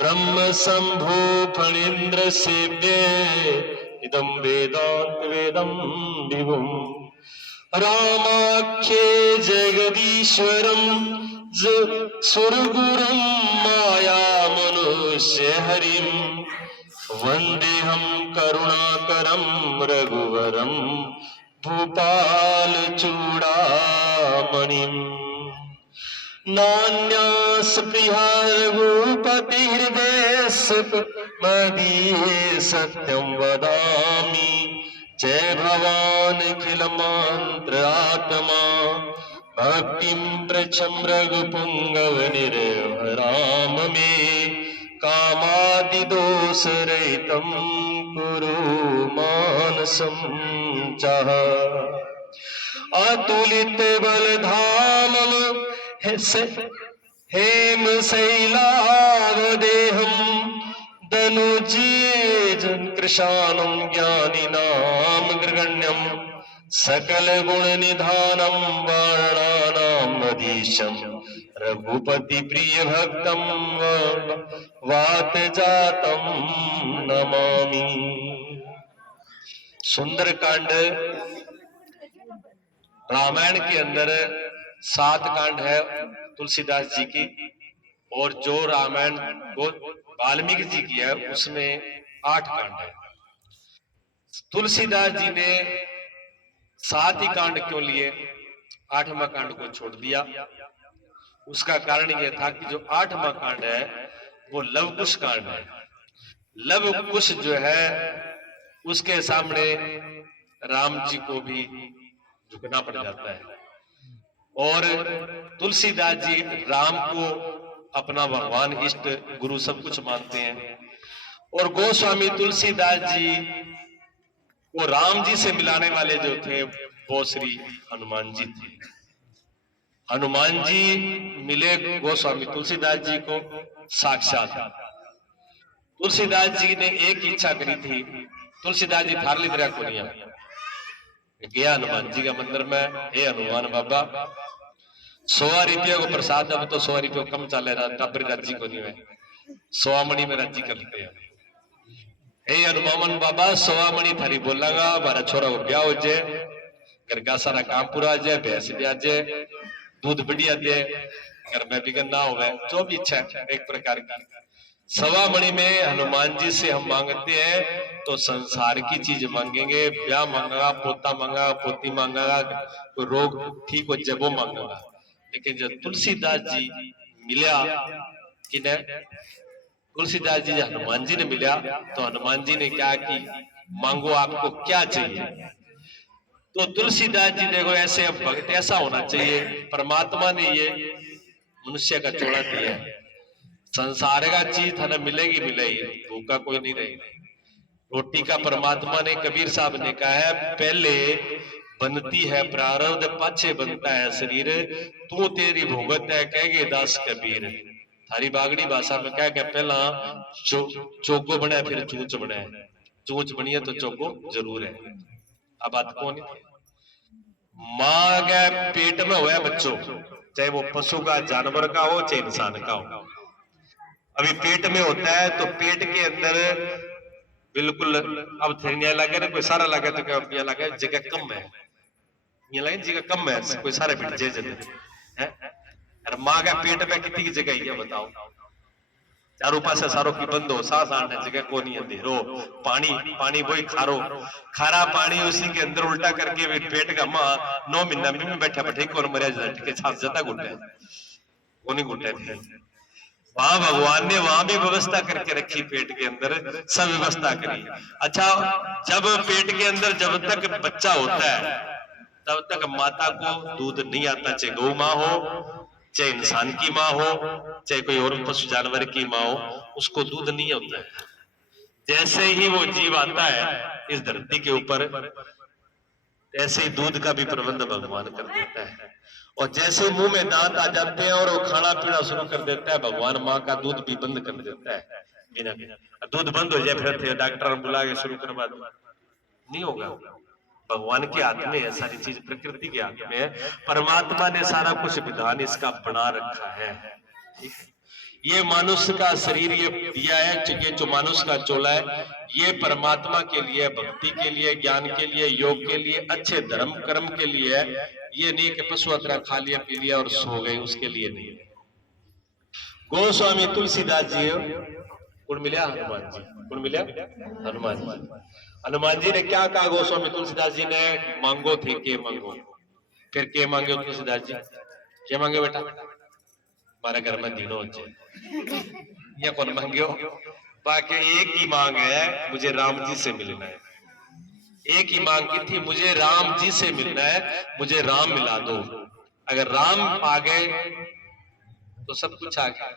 ब्रह्म शंभु फणीन्द्र सेव्ये इदं वेदांत वेदं विभुम् रामाख्ये जगदीश्वरं सुरगुरुं माया मनुष्य हरिं वन्देऽहं करुणाकरं रघुवरं भूपाल चूड़ामणिम् नान्यास्पृहा रघुपति हृदय मदीये सत्यं वदामि जय भवान अखिल मंत्र आत्मा भक्तिं प्रचम रघुपुंगव निर्भराम मे कामादि दोष रहितं कुरु मानसं चः अतुलित बलधामम् हेम शैलावदेहं दनुजेजं कृशानं ज्ञानिनां ग्रगण्यं सकल गुण निधानं वर्णानां मधीशं रघुपति प्रिय भक्तं वात जातं नमामि। सुंदरकांड रामायण के अंदर 7 कांड है तुलसीदास जी की, और जो रामायण को वाल्मीकि जी की है उसमें 8 कांड है। तुलसीदास जी ने 7 ही कांड क्यों लिए, 8वां कांड को छोड़ दिया? उसका कारण यह था कि जो 8वां कांड है वो लवकुश कांड है। लवकुश जो है उसके सामने राम जी को भी झुकना पड़ जाता है, और तुलसीदास जी राम को अपना भगवान इष्ट गुरु सब कुछ मानते हैं, और गोस्वामी तुलसीदास जी को राम जी से मिलाने वाले जो थे वो श्री हनुमान जी थे। हनुमान जी मिले गोस्वामी तुलसीदास जी को साक्षात। तुलसीदास जी ने एक इच्छा करी थी, तुलसीदास जी थारली दरिया को नहीं गया हनुमान जी का मंदिर में, हे हनुमान बाबा 100 रुपये को प्रसाद, अब तो 100 रुपये कम चले रहा, टाबर राज्जी को नहीं है, 100 मणि में राज्जी कर लेते हैं। हे हनुमान बाबा 100 मणि थारी बोलांगा, हमारा छोरा को ब्याह हो जाए, घर का सारा काम पूरा आ जाए, भैंस भी आ जाए, दूध बढ़िया दे, घर में बिगन ना हो, जो भी इच्छा है एक प्रकार की। 100 मणि में हनुमान जी से हम मांगते हैं तो संसार की चीज मांगेंगे, ब्याह मांगेगा, पोता मांगेगा, पोती मांगेगा, कोई रोग ठीक हो जाए वो मांगेगा। लेकिन जब तुलसीदास जी मिला किन्हें, तुलसीदास जी हनुमान जी ने मिला तो हनुमान जी ने कहा कि मांगो आपको क्या चाहिए। तो तुलसीदास जी देखो ऐसे भक्त ऐसा होना चाहिए, परमात्मा ने ये मनुष्य का जोड़ा दिया है, संसार का चीज थाने मिलेगी मिलेगी, भूखा कोई नहीं रहेगा। रोटी का परमात्मा ने, कबीर साहब ने कहा है, पहले बनती है प्रारब्ध पाछे बनता है शरीर, तू तेरी भोगत है कहेगे दास कबीर। थारी बागड़ी भाषा में कह के पहला चोगो बने फिर चूच बने, चूच बनिए तो चोगो जरूर है। अब बात कौन है? मां के पेट में हुआ बच्चों, चाहे वो पशु का, जानवर का हो, चाहे इंसान का हो, अभी पेट में होता है तो पेट के अंदर बिल्कुल अब थेनिया लगे ना, कोई सारा लगे तो क्या ये लगे जगह कम है, ये लगे जगह कम है, कोई सारे पेट जे जते है। अरे मां का पेट में कितनी की जगह है बताओ, चारों पास सारों की बंद हो, सांस आने जगह को नहीं अंधेरो, पानी पानी वही खारो, खारा पानी उसी के अंदर उल्टा करके पेट का मां 9 महीना में बैठा बैठे कौन मरिया जाए के छाप ज्यादा घुटे वो नहीं घुटे थे। वहां भगवान ने वहां भी व्यवस्था करके रखी, पेट के अंदर सब व्यवस्था करी। अच्छा, जब पेट के अंदर जब तक बच्चा होता है तब तक माता को दूध नहीं आता, चाहे गौ माँ हो, चाहे इंसान की माँ हो, चाहे कोई और पशु जानवर की माँ हो, उसको दूध नहीं होता है। जैसे ही वो जीव आता है इस धरती के ऊपर, ऐसे ही दूध का भी प्रबंध भगवान कर देता है, और जैसे मुंह में दांत आ जाते हैं और वो खाना पीना शुरू कर देता है, भगवान माँ का दूध भी बंद कर देता है। बिना दूध बंद हो जाए फिर डॉक्टर बुला के शुरू करवा दो, नहीं होगा। भगवान के हाथ में है सारी चीज, प्रकृति के हाथ में है, परमात्मा ने सारा कुछ विधान इसका बना रखा है। ये मानुष का शरीर ये दिया है, ये जो मानुष का चोला है ये परमात्मा के लिए, भक्ति के लिए, ज्ञान के लिए, योग के लिए, अच्छे धर्म कर्म के लिए है। ये नहीं कि पशु अतरा खा लिया पी लिया और सो गए, उसके लिए नहीं है। गोस्वामी तुलसीदास जी कौन मिला? हनुमान जी। कौन मिला? हनुमान जी। हनुमान जी ने क्या कहा गोस्वामी तुलसीदास जी ने? मांगो थे के मांगो। फिर के मांगे तुलसीदास जी? क्या मांगे बेटा? हमारे घर में दिनों या कौन मांगे? बाकी एक ही मांग है, मुझे राम जी से मिलना है। एक ही मांग की थी, मुझे राम जी से मिलना है, मुझे राम मिला दो। अगर राम आ गए तो सब कुछ आ गया।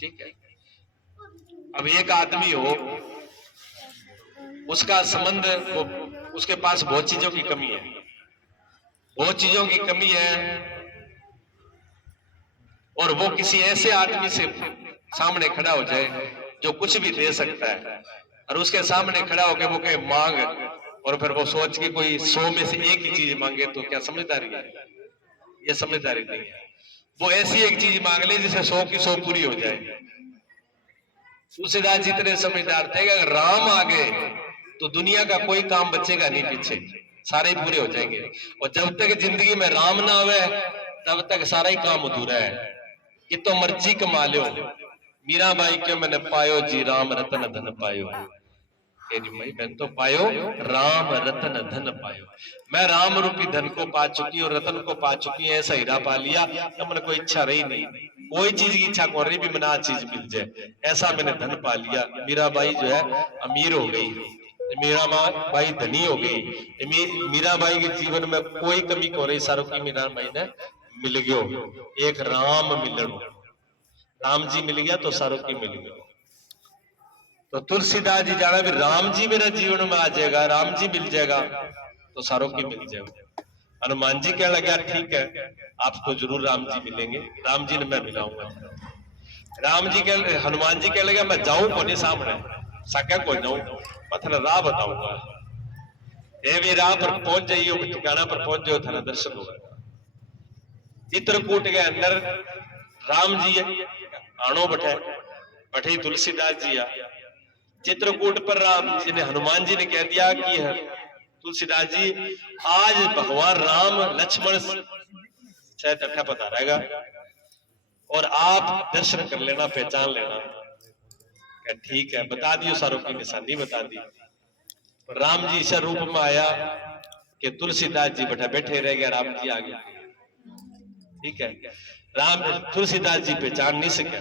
ठीक है। अब एक आदमी हो, उसका संबंध, उसके पास बहुत चीजों की कमी है, बहुत चीजों की कमी है, और वो किसी ऐसे आदमी से सामने खड़ा हो जाए जो कुछ भी दे सकता है, और उसके सामने खड़ा होकर वो कहे मांग, और फिर वो सोच के कोई 100 में से एक ही चीज मांगे, तो क्या समझदारी है? ये समझदारी नहीं है। वो ऐसी एक चीज मांग ले जिसे 100 की 100 पूरी हो जाए। तुलसीदास जी इतने समझदार थे कि अगर राम आ गए तो दुनिया का कोई काम बचेगा नहीं पीछे, सारे ही पूरे हो जाएंगे। और जब तक जिंदगी में राम ना आवे तब तक सारा ही काम अधूरा है। कि तो मर्जी कमा लो, मीराबाई क्यों मैंने पायो जी राम रतन धन पायो। मई बहन तो पायो राम रतन धन पायो। मैं राम रूपी धन को पा चुकी और रतन को पा चुकी है, ऐसा हीरा पा लिया, तो मैंने कोई इच्छा रही नहीं, कोई चीज की इच्छा को रही भी मना चीज मिल जाए, ऐसा मैंने धन पा लिया। मीराबाई जो है अमीर हो गई, मीराबाई धनी हो गई। मीराबाई के जीवन में कोई कमी को रही, सारों की मीराबाई ने मिल गयो। एक राम मिलन, राम जी मिल गया तो सारों की मिल गया। तो तुलसीदास जी जाना भी राम जी मेरा जीवन में आ जाएगा, राम जी मिल जाएगा तो सारों की मिल जाएगा। हनुमान जी क्या लगा, ठीक है आपको जरूर राम जी मिलेंगे, राम जी ने मैं मिलाऊंगा। राम जी के, हनुमान जी क्या लगा, मैं जाऊं को नहीं सामने, सका को जाऊं, मतलब राह बताऊंगा। ये भी राह पर पहुंच जाइयो, ठिकाना पर पहुंच जाओ, थाना दर्शन होगा। चित्रकूट के अंदर राम जी आणो बैठे बैठे तुलसीदास जी आ। चित्रकूट पर राम जी ने, हनुमान जी ने कह दिया कि तुलसीदास जी आज भगवान राम लक्ष्मण शायद अठा पता रहेगा और आप दर्शन कर लेना, पहचान लेना। ठीक है, बता दियो, सारों की निशानी बता दी। राम जी इस रूप में आया कि तुलसीदास जी बैठा बैठे रह गया, राम जी आ गया। ठीक है, राम तुलसीदास जी पहचान नहीं सके,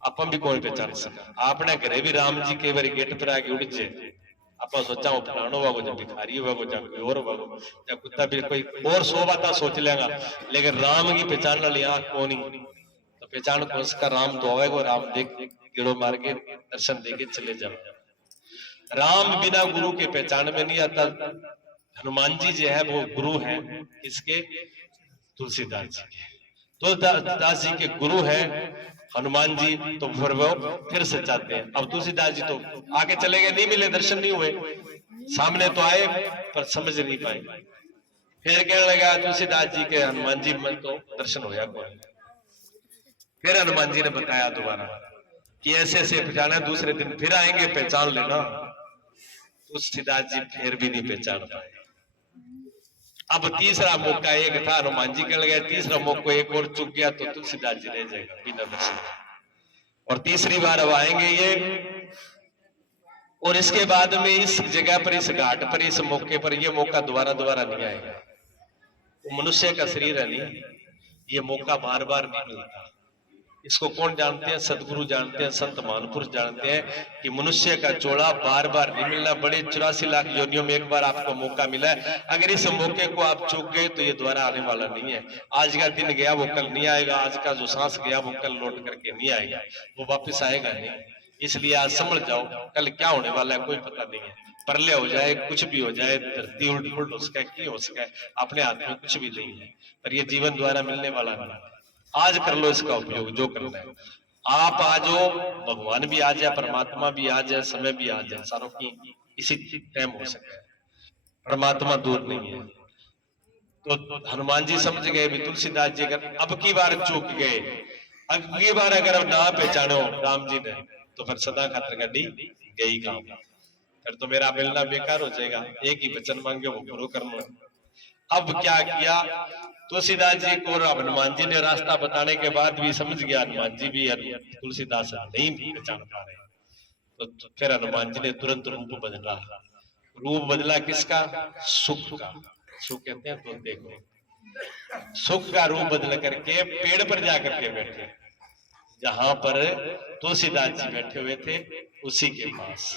अपन भी कोई पहचान सका। आपने घरे भी राम जी कई बार गेट पर आके उड़ जाए, आप सोचा वो फलानो वागो, जब भिखारी वागो, जब कोई और वागो, जब कुत्ता भी कोई और 100 बातें सोच लेगा, लेकिन राम की पहचान वाली आंख कौन ही, तो पहचान कौन सा? राम तो आएगा, राम देख गिड़ो मार के दर्शन देके चले जाओ। राम बिना गुरु के पहचान में नहीं आता। हनुमान जी जो है वो गुरु है किसके? तुलसीदास जी के। तुलसीदास जी के गुरु है हनुमान जी, तो फिर वो फिर से चाहते हैं। अब तुलसीदास जी तो आगे चले गए, नहीं मिले, दर्शन नहीं हुए, सामने तो आए पर समझ नहीं पाए। फिर कहने लगा तुलसीदास जी के, हनुमान जी में तो दर्शन होया कौन। फिर हनुमान जी ने बताया दोबारा कि ऐसे ऐसे पहचाना, दूसरे दिन फिर आएंगे, पहचान लेना। तुलसीदास जी फिर भी नहीं पहचान पाए। अब तीसरा मौका एक था, हनुमान जी कहने लगे तीसरा मौका एक और चुक गया तो तुलसीदास जी रह जाएगा बिना दर्शन। और तीसरी बार अब आएंगे ये, और इसके बाद में इस जगह पर, इस घाट पर, इस मौके पर ये मौका दोबारा दोबारा नहीं आएगा। वो मनुष्य का शरीर है नहीं, ये मौका बार बार नहीं मिलता। इसको कौन जानते हैं? सदगुरु जानते हैं, संत महापुरुष जानते हैं कि मनुष्य का जोड़ा बार बार नहीं मिलना। बड़े 84 लाख योनियों में एक बार आपको मौका मिला है, अगर इस मौके को आप चूक गए तो ये दोबारा आने वाला नहीं है। आज का दिन गया वो कल नहीं आएगा, आज का जो सांस गया वो कल लौट करके नहीं आएगा, वो वापिस आएगा नहीं। इसलिए आज समझ जाओ कल क्या होने वाला है कोई पता नहीं है। प्रलय हो जाए, कुछ भी हो जाए, धरती उल्ट पुलट हो सके, की हो सके, अपने हाथ में कुछ भी नहीं है, पर ये जीवन द्वारा मिलने वाला नहीं। आज कर लो इसका उपयोग, जो करना है। आप आ जाओ, भगवान भी आ जाए, परमात्मा भी आ जाए, समय भी आ जाए, सारों की इसी टाइम हो सके। परमात्मा दूर नहीं है। तो हनुमान जी समझ गए भी तुलसीदास जी अगर अब की बार चूक गए, अगली बार अगर अब ना पहचानो राम जी ने तो फिर सदा खातर गड्डी गई काम, फिर तो मेरा मिलना बेकार हो जाएगा। एक ही वचन मांगे वो पूरा करना। अब क्या किया तुलसीदास जी को, और हनुमान जी ने रास्ता बताने के बाद भी समझ गया हनुमान जी भी तुलसीदास नहीं पहचान पा रहे, तो फिर हनुमान जी ने तुरंत रूप बदला। रूप बदला किसका? सुख का। सुख कहते हैं तो देखो, सुख का रूप बदल करके पेड़ पर जाकर के बैठे, जहां पर तुलसीदास जी बैठे हुए थे उसी के पास।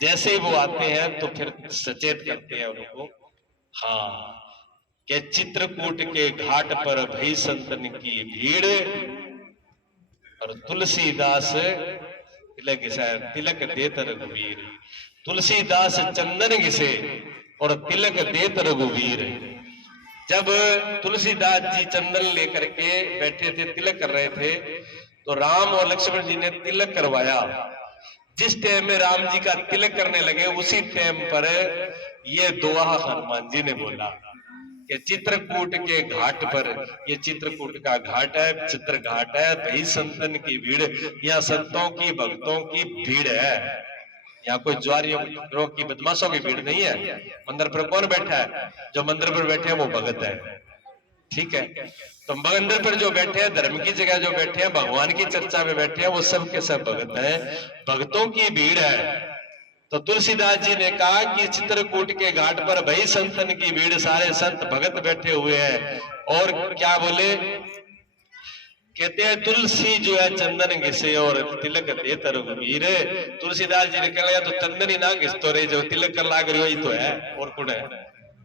जैसे ही वो आते हैं तो फिर सचेत करते हैं उनको, हाँ कि चित्रकूट के घाट पर भई संतन की भीड़, और तुलसीदास तिलक घिसे, तिलक देत रघुवीर। तुलसीदास चंदन घिसे और तिलक देत रघुवीर। जब तुलसीदास जी चंदन लेकर के बैठे थे, तिलक कर रहे थे, तो राम और लक्ष्मण जी ने तिलक करवाया। जिस टाइम में राम जी का तिलक करने लगे उसी टाइम पर ये दोहा हनुमान जी ने बोला कि चित्रकूट के घाट पर, ये चित्रकूट का घाट है, चित्र घाट है, भई संतन की भीड़, यहाँ संतों की भक्तों की भीड़ है। यहाँ कोई ज्वारियों की बदमाशों की भीड़ नहीं है। मंदिर पर कौन बैठा है? जो मंदिर पर बैठे हैं वो भगत है, ठीक है। तो मंदिर पर जो बैठे हैं, धर्म की जगह जो बैठे हैं, भगवान की चर्चा में बैठे हैं, वो सब के सब भगत हैं, भक्तों की भीड़ है। तो तुलसीदास जी ने कहा कि चित्रकूट के घाट पर भई संतन की भीड़, सारे संत भगत बैठे हुए हैं। और क्या बोले? कहते हैं तुलसी जो है चंदन घिसे और तिलक देत रघुवीर। तुलसीदास जी ने कह लिया तो चंदन ही ना घिस तो रही, जो तिलक कर लाग रही तो है और कौन है?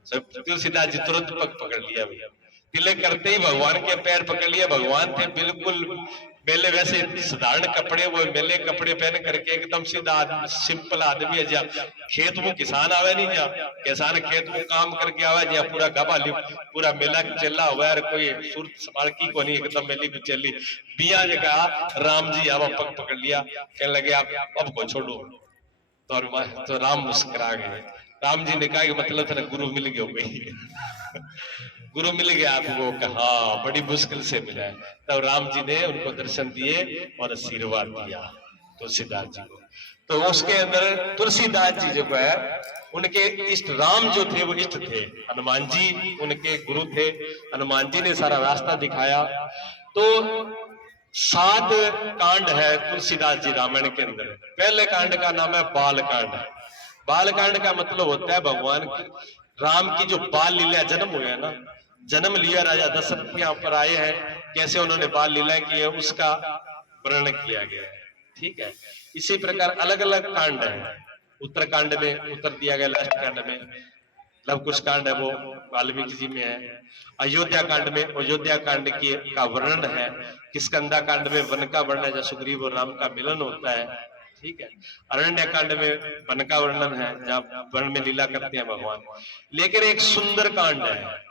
सब तुलसीदास जी तुरंत पकड़ लिया भैया, तिलक करते ही भगवान के पैर पकड़ लिया। भगवान थे बिल्कुल मेले, वैसे साधारण कपड़े, वो मेले कपड़े पहन करके एकदम सीधा सिंपल आदमी है। जहाँ खेत में किसान आवे नहीं, जहाँ किसान खेत में काम करके आवे, जहाँ पूरा गबा पूरा मेला चला हुआ है, कोई सूरत संभाल की को नहीं, एकदम मेली को चली बिया जगह। राम जी आवा पग पकड़ लिया, कहने लगे आप अब को छोड़ो। तो राम मुस्कुरा गए। राम जी ने कहा कि मतलब तेरा गुरु मिल गया भाई गुरु मिल गया आपको? कहा बड़ी मुश्किल से मिला है। तब राम जी ने उनको दर्शन दिए और आशीर्वाद दिया तुलसीदास जी को। तो उसके अंदर तुलसीदास जी जो है, उनके इष्ट राम जो थे वो इष्ट थे, हनुमान जी उनके गुरु थे। हनुमान जी ने सारा रास्ता दिखाया। तो 7 कांड है तुलसीदास जी रामायण के अंदर। पहले कांड का नाम है बाल कांड। बाल कांड का मतलब होता है भगवान की, राम की जो बाल लीला, जन्म हुए है ना, जन्म लिया, राजा दशरथ यहाँ पर आए हैं, कैसे उन्होंने बाल लीला की है उसका वर्णन किया गया है, ठीक है। इसी प्रकार अलग अलग कांड है। उत्तरकांड में उत्तर दिया गया, लास्ट कांड में लवकुश कांड है वो वाल्मीकि जी में है। अयोध्या कांड में अयोध्या कांड की का वर्णन है। किष्किंधा कांड में वन का वर्णन है, जहाँ सुग्रीव और राम का मिलन होता है, ठीक है। अरण्य कांड में वन का वर्णन है, जहाँ वन में लीला करते हैं भगवान। लेकिन एक सुंदर कांड है,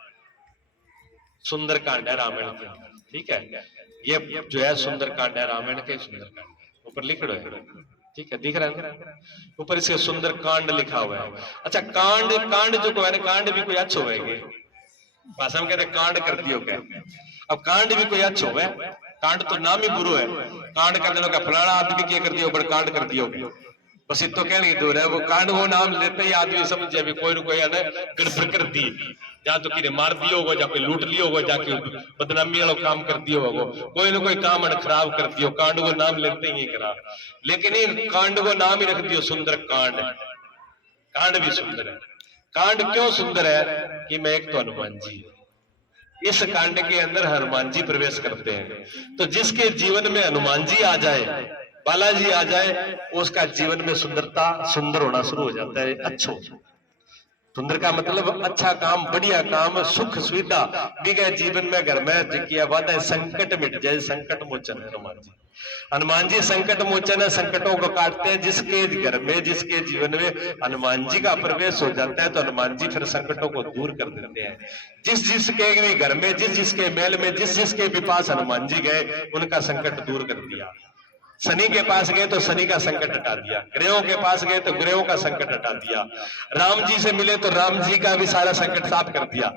सुंदर कांड है रामायण के, ठीक है। ये जो है सुंदर कांड है रामायण के, सुंदर कांड ऊपर लिख रहे हैं, ठीक है, दिख रहा है ऊपर इसके सुंदर कांड लिखा हुआ है। अच्छा, कांड कांड जो है ना, कांड भी कोई अच्छा होगा, भाषा में कहते कांड कर दियो क्या। अब कांड भी कोई अच्छा होगा, कांड तो नाम ही बुरो है। कांड कर देना, फलाना आदमी क्या कर दियो, बड़ कांड कर दियो, बस इतो कहने की दूर है। वो कांड वो नाम लेते ही आदमी समझ जाए कोई न कोई है ना गड़बड़ कर दी, या तो किने मार दियो होगा, जाके लूट लियो होगा, जाके बदनामी वाला काम कर दियो होगा, कोई ना कोई काम खराब कर दियो, कांड को नाम लेते ही करा। लेकिन ये कांड को नाम ही रख दियो सुंदर कांड। कांड भी सुंदर है। कांड क्यों सुंदर है कि मैं एक तो हनुमान जी, इस कांड के अंदर हनुमान जी प्रवेश करते हैं। तो जिसके जीवन में हनुमान जी आ जाए, बालाजी आ जाए, उसका जीवन में सुंदरता सुंदर होना शुरू हो जाता है। अच्छा, सुंदर का मतलब अच्छा काम, बढ़िया काम, सुख सुविधा बिगड़े जीवन में, घर में जिकिया वादा संकट मिट जाए, संकट मोचन है हनुमान जी। हनुमान जी संकट मोचन है, संकटों को काटते हैं। जिसके घर में, जिसके जीवन में हनुमान जी का प्रवेश हो जाता है तो हनुमान जी फिर संकटों को दूर कर देते हैं। जिस जिसके भी घर में, जिस जिसके मेल में, जिस जिसके भी पास हनुमान जी गए, उनका संकट दूर कर दिया। शनि के पास गए तो शनि का संकट हटा दिया, ग्रहों के पास गए तो ग्रहों का संकट हटा दिया। राम जी से मिले तो राम जी का भी सारा संकट साफ कर दिया।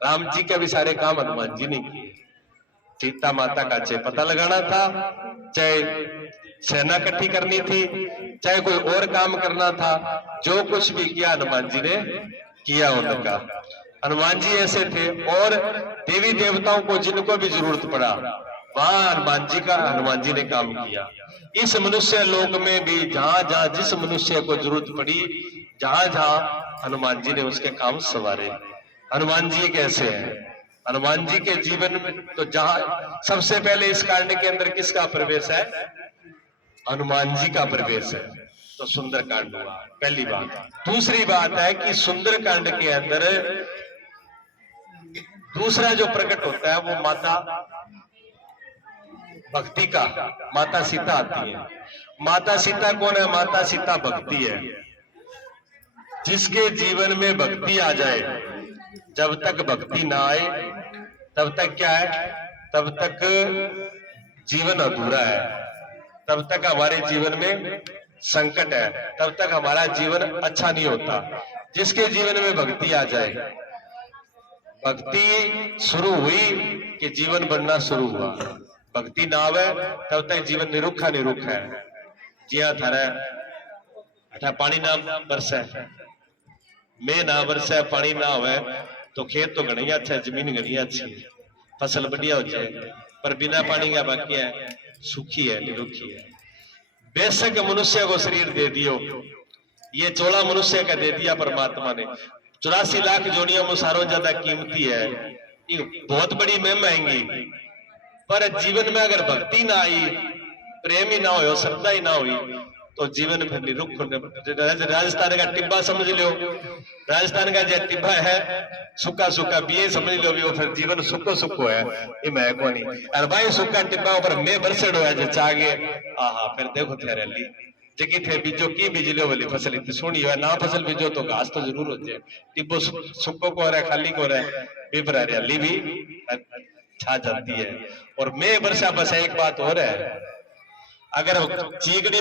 राम जी के भी सारे काम हनुमान जी ने किए, सीता माता का चाहे पता लगाना था, चाहे सेना इकट्ठी करनी थी, चाहे कोई और काम करना था, जो कुछ भी किया हनुमान जी ने किया उनका। हनुमान जी ऐसे थे। और देवी देवताओं को जिनको भी जरूरत पड़ा वहां हनुमान जी ने काम किया। इस मनुष्य लोक में भी जहां जहां जिस मनुष्य को जरूरत पड़ी, जहां जहां हनुमान जी ने उसके काम संवारे। हनुमान जी कैसे हैं? हनुमान जी के जीवन में तो जहां सबसे पहले इस कांड के अंदर किसका प्रवेश है? हनुमान जी का प्रवेश है। तो सुंदर कांड हुआ, पहली बात। दूसरी बात है कि सुंदर कांड के अंदर दूसरा जो प्रकट होता है वो माता भक्ति का, माता सीता आती है। माता सीता कौन है? माता सीता भक्ति है। जिसके जीवन में भक्ति आ जाए, जब तक भक्ति ना आए तब तक क्या है? तब तक जीवन अधूरा है, तब तक हमारे जीवन में संकट है, तब तक हमारा जीवन अच्छा नहीं होता। जिसके जीवन में भक्ति आ जाए, भक्ति शुरू हुई कि जीवन बनना शुरू हुआ। भक्ति ना आवे तब तक जीवन निरुखा निरुखा है। जिया थारा अठा पानी ना बरसे, मैं ना बरसे, पानी ना होवे तो खेत तो घनी अच्छा है, जमीन घनी अच्छी है, फसल बढ़िया हो जाए, पर बिना पानी का बाकी है, सूखी है, निरुखी है। बेशक मनुष्य को शरीर दे दियो, ये 14 मनुष्य का दे दिया परमात्मा ने। 84 लाख जोनियों में सारों ज्यादा कीमती है, ये बहुत बड़ी महिमा आएंगी। पर जीवन में अगर भक्ति ना आई, प्रेम ही ना हो, श्रद्धा ही ना हुई, तो जीवन फिर निरुख। राजस्थान का टिब्बा समझ लो, राजस्थान का जो टिब्बा है सूखा सूखा बीए समझ लो, भी वो फिर जीवन सुखो सुखो है, ये मैं को नहीं। और भाई सूखा टिब्बा ऊपर मैं बरसड़ होया जे चागे, आहा फिर देखो थे रैली जगी थे बीजो की बीजलो वाली फसल इतनी सोनी है ना, फसल बीजो तो घास तो जरूर हो जाए। टिब्बो सुखो को रहा खाली को रहा, पेपर हरियाली भी छा जाती है। और मैं वर्षा बस एक बात और है, अगर चीकड़ी